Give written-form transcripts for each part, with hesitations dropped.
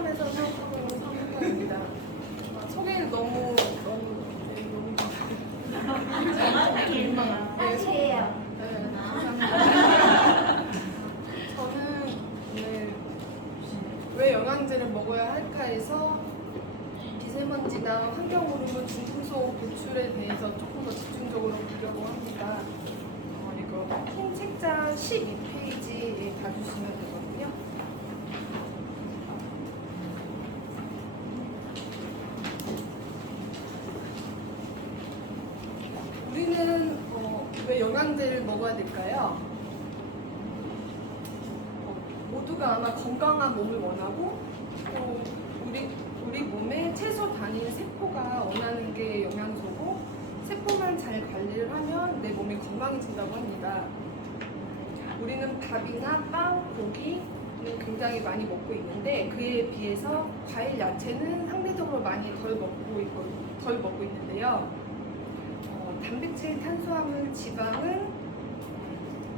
상암에서 살고 사무관입니다. 소개를 너무 되게 유명한 아니에요. 네, 감사합니다. 저는 오늘 왜 영양제를 먹어야 할까 해서 미세먼지나 환경오염물 중금속 배출에 대해서 조금 더 집중적으로 보려고 합니다. 이거 흰 책자 12페이지에 봐주시면 되거든요. 우리는 왜 영양제를 먹어야 될까요? 모두가 아마 건강한 몸을 원하고 또 우리 몸에 최소 단위의 세포가 원하는 게 영양소고 세포만 잘 관리를 하면 내 몸이 건강해진다고 합니다. 우리는 밥이나 빵, 고기는 굉장히 많이 먹고 있는데 그에 비해서 과일, 야채는 상대적으로 많이 덜 먹고 있는데요. 단백질, 탄수화물, 지방은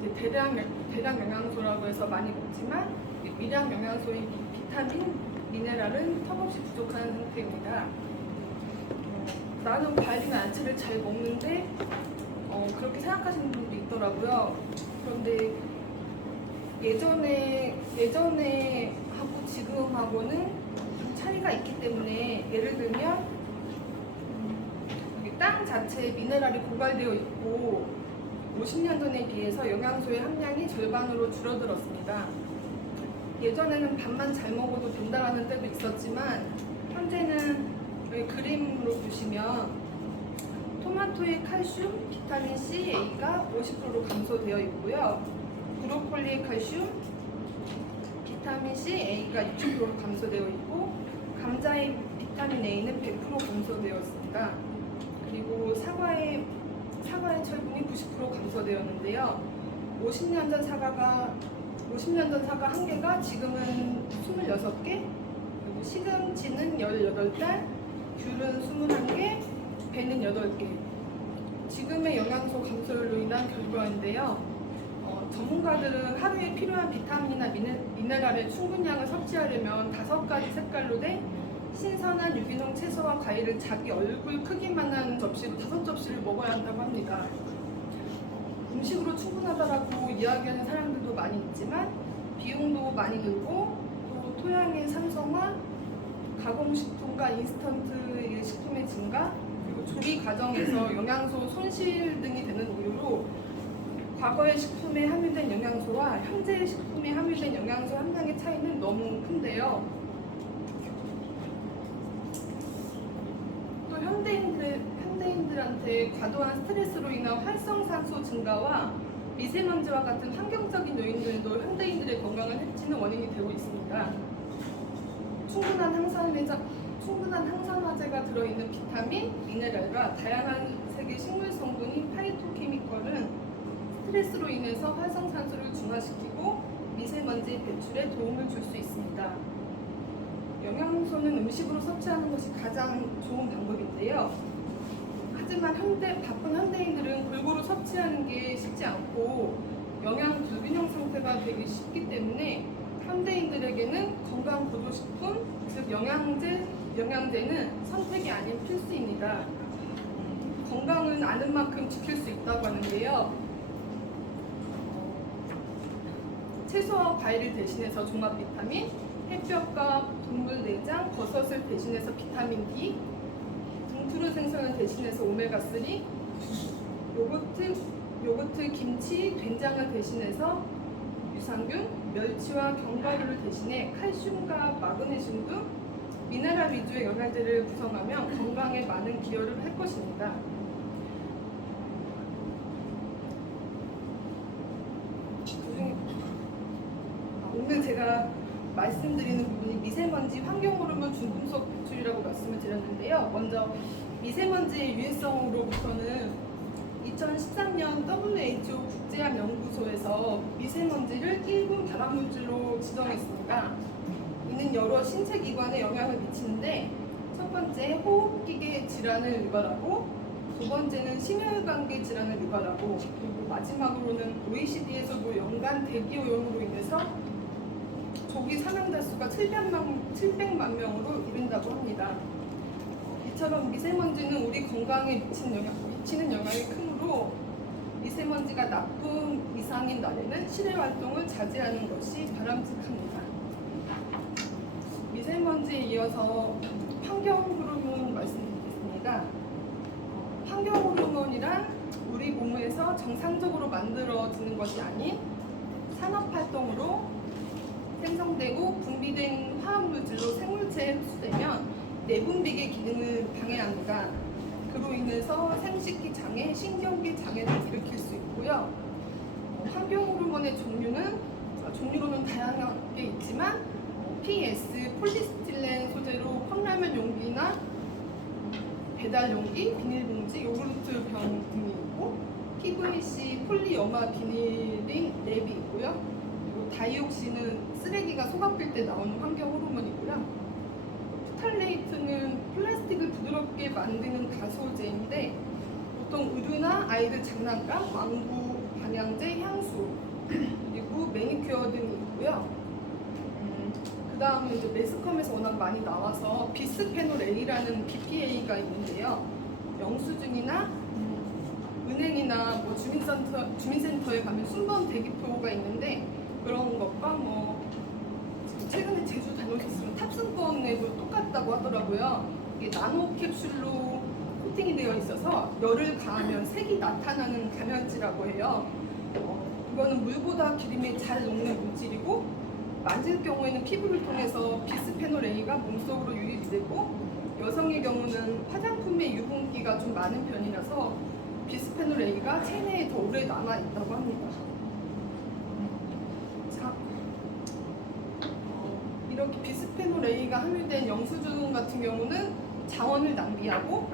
이제 대량 영양소라고 해서 많이 먹지만 미량 영양소인 비타민, 미네랄은 턱없이 부족한 상태입니다. 나는 과일이나 야채를 잘 먹는데 그렇게 생각하시는 분도 있더라고요. 그런데 예전에 하고 지금하고는 좀 차이가 있기 때문에 예를 들면 땅 자체에 미네랄이 고갈되어 있고 50년 전에 비해서 영양소의 함량이 절반으로 줄어들었습니다. 예전에는 밥만 잘 먹어도 된다라는 때도 있었지만 현재는 여기 그림으로 보시면 토마토의 칼슘, 비타민 C, A가 50%로 감소되어 있고요. 브로콜리의 칼슘, 비타민 C, A가 60%로 감소되어 있고 감자의 비타민 A는 100% 감소되었습니다. 그리고 사과의 철분이 90% 감소되었는데요. 50년 전 사과 1개가 지금은 26개, 그리고 시금치는 18달, 귤은 21개, 배는 8개. 지금의 영양소 감소율로 인한 결과인데요. 전문가들은 하루에 필요한 비타민이나 미네랄의 충분 양을 섭취하려면 5가지 색깔로 된 신선한 유기농 채소와 과일을 자기 얼굴 크기만한 접시로 5접시를 먹어야 한다고 합니다. 음식으로 충분하다라고 이야기하는 사람들도 많이 있지만 비용도 많이 들고 또 토양의 산성화, 가공식품과 인스턴트 식품의 증가, 그리고 조리 과정에서 영양소 손실 등이 되는 이유로 과거의 식품에 함유된 영양소와 현재의 식품에 함유된 영양소 함량의 차이는 너무 큰데요. 또 현대인들한테 과도한 스트레스로 인한 활성산소 증가와 미세먼지와 같은 환경적인 요인들도 현대인들의 건강을 해치는 원인이 되고 있습니다. 충분한 항산화제가 들어있는 비타민, 미네랄과 다양한 색의 식물 성분인 파이토케미컬은 스트레스로 인해서 활성산소를 중화시키고 미세먼지 배출에 도움을 줄 수 있습니다. 영양소는 음식으로 섭취하는 것이 가장 좋은 방법인데요. 하지만 바쁜 현대인들은 골고루 섭취하는 게 쉽지 않고 영양 불균형 상태가 되기 쉽기 때문에 현대인들에게는 건강 보조식품, 즉 영양제는 선택이 아닌 필수입니다. 건강은 아는 만큼 지킬 수 있다고 하는데요. 채소와 과일을 대신해서 종합 비타민, 햇볕과 동물 내장, 버섯을 대신해서 비타민 D, 등푸른 생선을 대신해서 오메가3, 요거트, 김치, 된장을 대신해서 유산균, 멸치와 견과류를 대신해 칼슘과 마그네슘 등 미네랄 위주의 영양제를 구성하면 건강에 많은 기여를 할 것입니다. 오늘 제가 말씀드리는 부분이 미세먼지 환경호르몬 중금속 배출이라고 말씀을 드렸는데요. 먼저 미세먼지의 유해성으로부터는 2013년 WHO 국제암연구소에서 미세먼지를 1군 발암물질로 지정했습니다. 이는 여러 신체기관에 영향을 미치는데 첫 번째 호흡기계 질환을 유발하고 두 번째는 심혈관계 질환을 유발하고 그리고 마지막으로는 OECD에서도 연간 대기오염으로 인해서 조기 사망자 수가 700만 명으로 이른다고 합니다. 이처럼 미세먼지는 우리 건강에 미치는 영향이 크므로 미세먼지가 나쁜 이상인 날에는 실외 활동을 자제하는 것이 바람직합니다. 미세먼지에 이어서 환경 호르몬 말씀드리겠습니다. 환경 호르몬이란 우리 몸에서 정상적으로 만들어지는 것이 아닌 산업 활동으로 생성되고 분비된 화학물질로 생물체에 흡수되면 내분비계 기능을 방해합니다. 그로 인해서 생식기 장애, 신경계 장애를 일으킬 수 있고요. 환경 호르몬의 종류로는 다양하게 있지만 PS, 폴리스틸렌 소재로 컵라면 용기나 배달 용기, 비닐봉지, 요구르트 병 등이 있고 PVC, 폴리어마 비닐인 랩이 있고요. 그리고 다이옥신은 쓰레기가 소각될 때 나오는 환경 호르몬이고요. 프탈레이트는 플라스틱을 부드럽게 만드는 다소제인데 보통 의류나 아이들 장난감, 왕구, 반향제, 향수 그리고 매니큐어 등이 있고요. 그 다음은 이제 매스컴에서 워낙 많이 나와서 비스페놀 A라는 BPA가 있는데요. 영수증이나 은행이나 뭐 주민센터에 가면 순번 대기표가 있는데 그런 것과 최근에 제주 다녀오셨으면 탑승권에도 똑같다고 하더라고요. 이게 나노 캡슐로 코팅이 되어 있어서 열을 가하면 색이 나타나는 감염지라고 해요. 이거는 물보다 기름이 잘 녹는 물질이고 만질 경우에는 피부를 통해서 비스페놀 A가 몸속으로 유입이 되고 여성의 경우는 화장품의 유분기가 좀 많은 편이라서 비스페놀 A가 체내에 더 오래 남아 있다고 합니다. 이렇게 비스페놀 A가 함유된 영수증 같은 경우는 자원을 낭비하고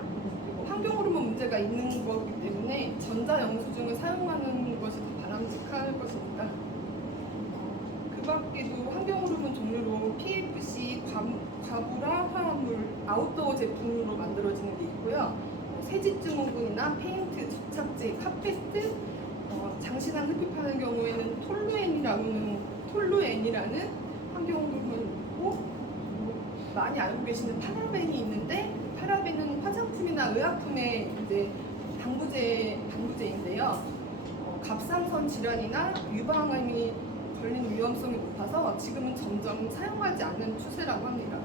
그리고 환경 호르몬 문제가 있는 거기 때문에 전자 영수증을 사용하는 것이 더 바람직할 것입니다. 그 밖에도 환경 호르몬 종류로 PFC, 과부라 화합물, 아웃도어 제품으로 만들어지는 게 있고요. 세집 증후군이나 페인트, 접착제, 카페트, 장신한 흡입하는 경우에는 톨루엔이라는 환경 호르몬이 있고 많이 알고 계시는 파라벤이 있는데 파라벤은 화장품이나 의약품의 이제 방부제인데요. 갑상선 질환이나 유방암이 걸리는 위험성이 높아서 지금은 점점 사용하지 않는 추세라고 합니다.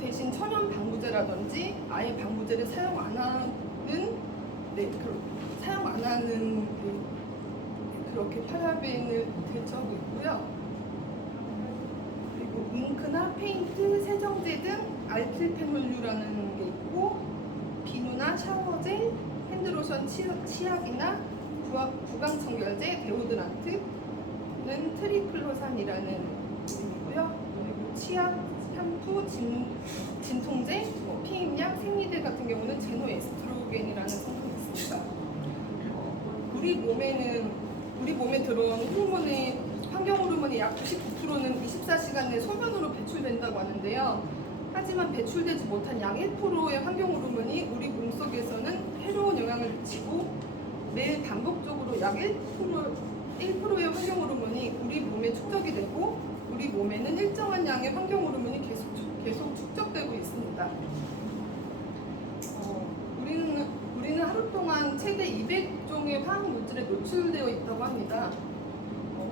대신 천연 방부제라든지 아예 방부제를 사용 안 하는 그렇게 파라벤을 대처하고 있고요. 그리고 잉크나 페인트, 세정제 등 알킬페놀류라는 게 있고 비누나 샤워젤, 핸드로션, 치약이나 구강청결제, 데오드란트는 트리클로산이라는 이름이고요. 그리고 치약, 샴푸, 진통제, 피임약, 생리대 같은 경우는 제노에스트로겐이라는 성분이 있습니다. 우리 몸에 들어온 환경 호르몬의 약 99%는 24시간 내 소변으로 배출된다고 하는데요. 하지만 배출되지 못한 약 1%의 환경 호르몬이 우리 몸속에서는 해로운 영향을 미치고 매일 반복적으로 약 1%의 환경 호르몬이 우리 몸에 축적이 되고 우리 몸에는 일정한 양의 환경 호르몬이 계속 축적되고 있습니다. 우리는 하루 동안 최대 200종의 화학 물질에 노출되어 있다고 합니다.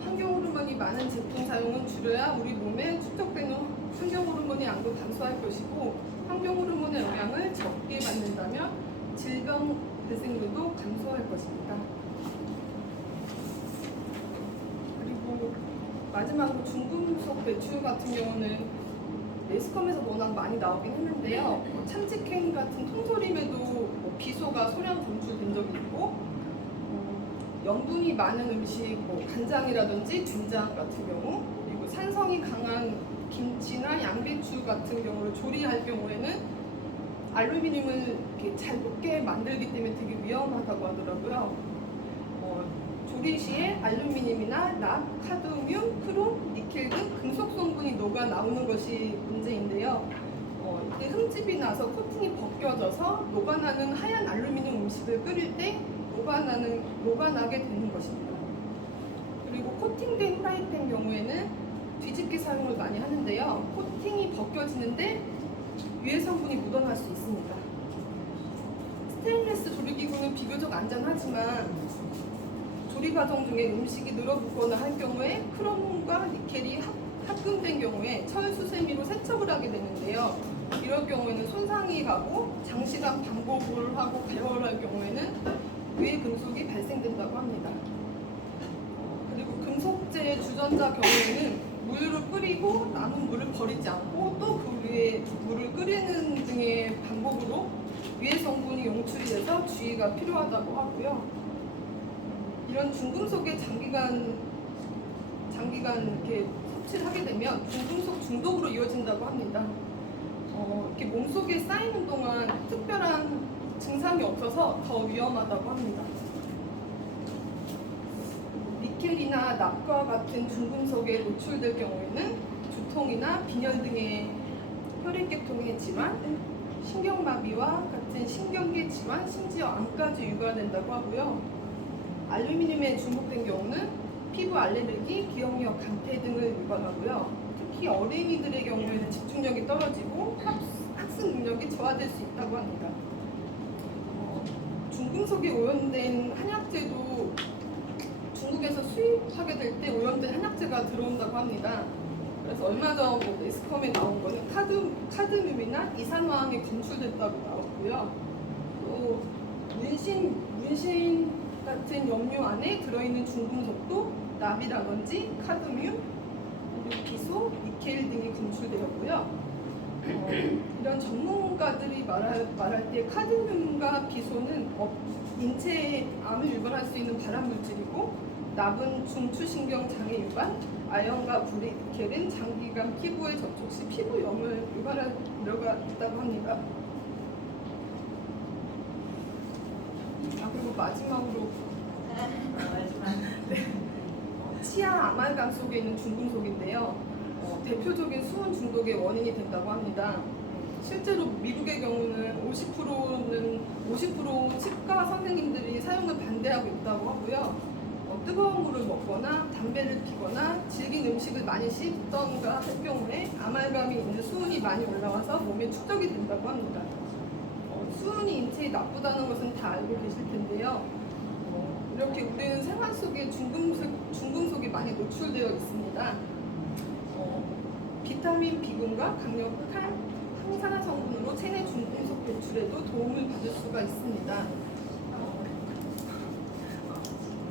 환경 호르몬이 많은 제품 사용은 줄여야 우리 몸에 축적되는 환경 호르몬의 양도 감소할 것이고 환경 호르몬의 영향을 적게 받는다면 질병 발생률도 감소할 것입니다. 그리고 마지막으로 중금속 배출 같은 경우는 매스컴에서 워낙 많이 나오긴 했는데요. 참치캔 같은 통조림에도 비소가 소량 검출된 적이 있고 염분이 많은 음식, 간장이라든지 된장 같은 경우, 그리고 산성이 강한 김치나 양배추 같은 경우를 조리할 경우에는 알루미늄을 이렇게 잘 붙게 만들기 때문에 되게 위험하다고 하더라고요. 조리 시에 알루미늄이나 납, 카드뮴, 크롬, 니켈 등 금속 성분이 녹아 나오는 것이 문제인데요. 이때 흠집이 나서 코팅이 벗겨져서 녹아나는 하얀 알루미늄 음식을 끓일 때 녹아나게 되는 것입니다. 그리고 코팅된 프라이팬 경우에는 뒤집기 사용을 많이 하는데요. 코팅이 벗겨지는데 유해 성분이 묻어날 수 있습니다. 스테인리스 조리기구는 비교적 안전하지만 조리 과정 중에 음식이 늘어붙거나 할 경우에 크롬과 니켈이 합금된 경우에 철수세미로 세척을 하게 되는데요. 이럴 경우에는 손상이 가고 장시간 반복을 하고 배열할 경우에는 유해 금속이 발생된다고 합니다. 그리고 금속재 주전자 경우에는 물을 끓이고 남은 물을 버리지 않고 또 그 위에 물을 끓이는 등의 방법으로 유해 성분이 용출이 돼서 주의가 필요하다고 하고요. 이런 중금속에 장기간 이렇게 섭취를 하게 되면 중금속 중독으로 이어진다고 합니다. 이렇게 몸속에 쌓이는 동안 특별한 증상이 없어서 더 위험하다고 합니다. 니켈이나 납과 같은 중금속에 노출될 경우에는 두통이나 빈혈 등의 혈액계통의 질환, 신경마비와 같은 신경계 질환, 심지어 암까지 유발된다고 하고요. 알루미늄에 중독된 경우는 피부 알레르기, 기억력 감퇴 등을 유발하고요. 특히 어린이들의 경우에는 집중력이 떨어지고 학습 능력이 저하될 수 있다고 합니다. 중금속에 오염된 한약재도 중국에서 수입하게 될 때 오염된 한약재가 들어온다고 합니다. 그래서 얼마 전 매스컴에 나온 거는 카드뮴이나 이산화황이 검출됐다고 나왔고요. 또 문신 같은 염료 안에 들어있는 중금속도 납이라든지 카드뮴, 그리고 비소, 니켈 등이 검출되었고요. 이런 전문가들이 말할 때 카드뮴과 비소는 인체에 암을 유발할 수 있는 발암물질이고 납은 중추신경 장애 유발, 아연과 불이, 니켈은 장기간 피부에 접촉 시 피부염을 유발할 우려가 있다고 합니다. 그리고 마지막으로 치아 아말감 속에 있는 중금속인데요. 대표적인 수은 중독의 원인이 된다고 합니다. 실제로 미국의 경우는 50% 치과 선생님들이 사용을 반대하고 있다고 하고요. 뜨거운 물을 먹거나 담배를 피거나 질긴 음식을 많이 씹던가 할 경우에 아말감이 있는 수은이 많이 올라와서 몸에 축적이 된다고 합니다. 수은이 인체에 나쁘다는 것은 다 알고 계실 텐데요. 이렇게 우리는 생활 속에 중금속이 많이 노출되어 있습니다. 비타민 B군과 강력한 항산화 성분으로 체내 중금속 배출에도 도움을 받을 수가 있습니다.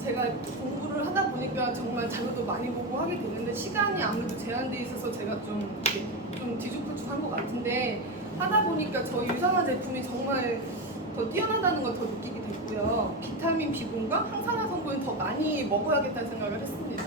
제가 공부를 하다 보니까 정말 자료도 많이 보고 하게 됐는데 시간이 아무래도 제한되어 있어서 제가 좀 뒤죽박죽한 것 같은데 하다 보니까 저희 유산화 제품이 정말 더 뛰어나다는 걸 더 느끼게 됐고요. 비타민 B군과 항산화 성분을 더 많이 먹어야겠다는 생각을 했습니다.